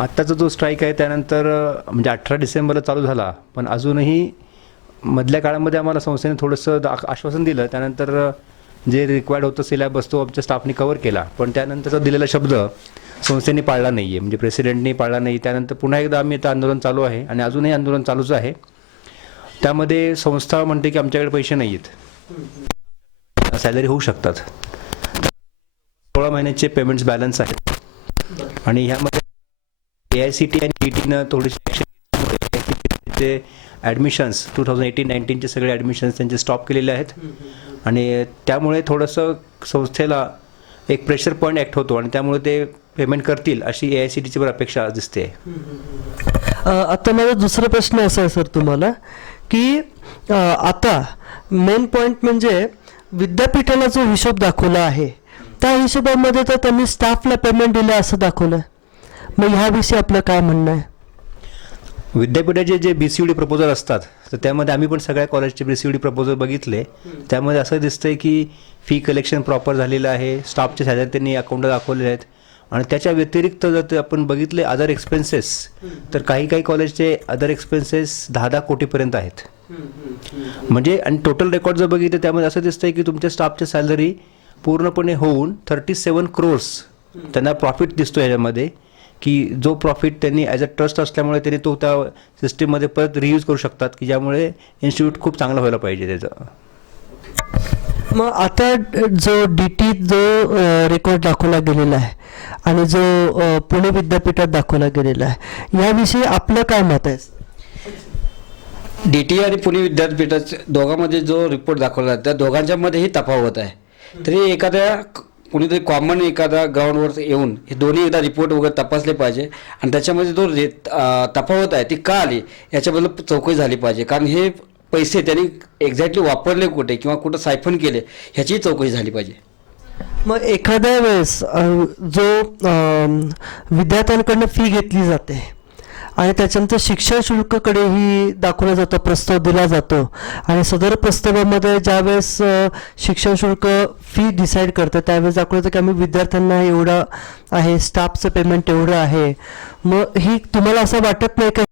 आत्ताचा जो स्ट्राईक आहे त्यानंतर म्हणजे अठरा डिसेंबरला चालू झाला पण अजूनही मधल्या काळामध्ये आम्हाला संस्थेने थोडंसं आश्वासन दिलं. त्यानंतर जे रिक्वायर्ड होतं सिलॅबस तो आमच्या स्टाफने कव्हर केला. पण त्यानंतरचा दिलेला शब्द संस्थेने पाळला नाही आहे म्हणजे प्रेसिडेंटनी पाळला नाही. त्यानंतर पुन्हा एकदा आम्ही आता आंदोलन चालू आहे आणि अजूनही आंदोलन चालूच आहे. त्यामध्ये संस्था म्हणते की आमच्याकडे पैसे नाही आहेत सॅलरी होऊ शकतात. सोळा महिन्याचे पेमेंट्स बॅलन्स आहेत. आणि ह्यामध्ये ए आय सी टी आणि ई टीनं थोडीशी ते ॲडमिशन्स टू थाउजंड एटीन नाईन्टीनचे सगळे ॲडमिशन्स त्यांचे स्टॉप केलेले आहेत. आणि त्यामुळे थोडंसं संस्थेला एक प्रेशर पॉईंट ॲक्ट होतो आणि त्यामुळे ते पेमेंट करतील अशी ए आय सी टीची अपेक्षा दिसते. आता माझा दुसरा प्रश्न असा आहे सर तुम्हाला की आता मेन पॉईंट म्हणजे विद्यापीठाला जो हिशोब दाखवला आहे त्या हिशोबामध्ये तर त्यांनी स्टाफला पेमेंट दिलं असं दाखवलं. मग ह्याविषयी आपलं काय म्हणणं आहे? विद्यापीठाचे जे बी सी डी प्रपोजल असतात तर त्यामध्ये आम्ही पण सगळ्या कॉलेजचे बी सी डी प्रपोजल बघितले. त्यामध्ये असं दिसतंय की फी कलेक्शन प्रॉपर झालेलं आहे स्टाफचे सॅलरी त्यांनी अकाउंट दाखवले आहेत. आणि त्याच्या व्यतिरिक्त जर ते आपण बघितले अदर एक्सपेन्सेस तर काही काही कॉलेजचे अदर एक्सपेन्सेस दहा दहा कोटीपर्यंत आहेत. म्हणजे आणि टोटल रेकॉर्ड जर बघितलं त्यामध्ये असं दिसतंय की तुमच्या स्टाफची सॅलरी पूर्णपणे होऊन थर्टी सेवन क्रोर्स त्यांना प्रॉफिट दिसतो याच्यामध्ये की जो प्रॉफिट त्यांनी ॲज अ ट्रस्ट असल्यामुळे त्यांनी तो त्या सिस्टीममध्ये परत रियूज करू शकतात की ज्यामुळे इन्स्टिट्यूट खूप चांगलं व्हायला पाहिजे त्याचं. मग आता जो डी टी जो रेकॉर्ड दाखवला गेलेला आहे आणि जो पुणे विद्यापीठात दाखवला गेलेला आहे याविषयी आपलं काय मत आहे? डी टी आणि पुणे विद्यापीठाच्या दोघांमध्ये जो रिपोर्ट दाखवला त्या दोघांच्यामध्येही तफावत आहे. तरी एखाद्या कुणीतरी कॉमन एखादा ग्राउंडवर येऊन हे दोन्ही एकदा रिपोर्ट वगैरे तपासले पाहिजे. आणि त्याच्यामध्ये जो रे तफावत आहे ती का आली? याच्याबद्दल चौकशी झाली पाहिजे. कारण हे पैसे त्यांनी एक्झॅक्टली वापरले कुठे किंवा कुठं सायफन केले ह्याचीही चौकशी झाली पाहिजे. मग एखाद्या वेळेस जो विद्यार्थ्यांकडनं फी घेतली जाते आणि त्याच्यानंतर शिक्षण शुल्ककडेही दाखवला जातो प्रस्ताव दिला जातो. आणि सदर प्रस्तावामध्ये ज्यावेळेस शिक्षण शुल्क फी डिसाईड करतं त्यावेळेस दाखवलं जातं की आम्ही विद्यार्थ्यांना एवढं आहे स्टाफचं पेमेंट एवढं आहे. मग ही तुम्हाला असं वाटत नाही का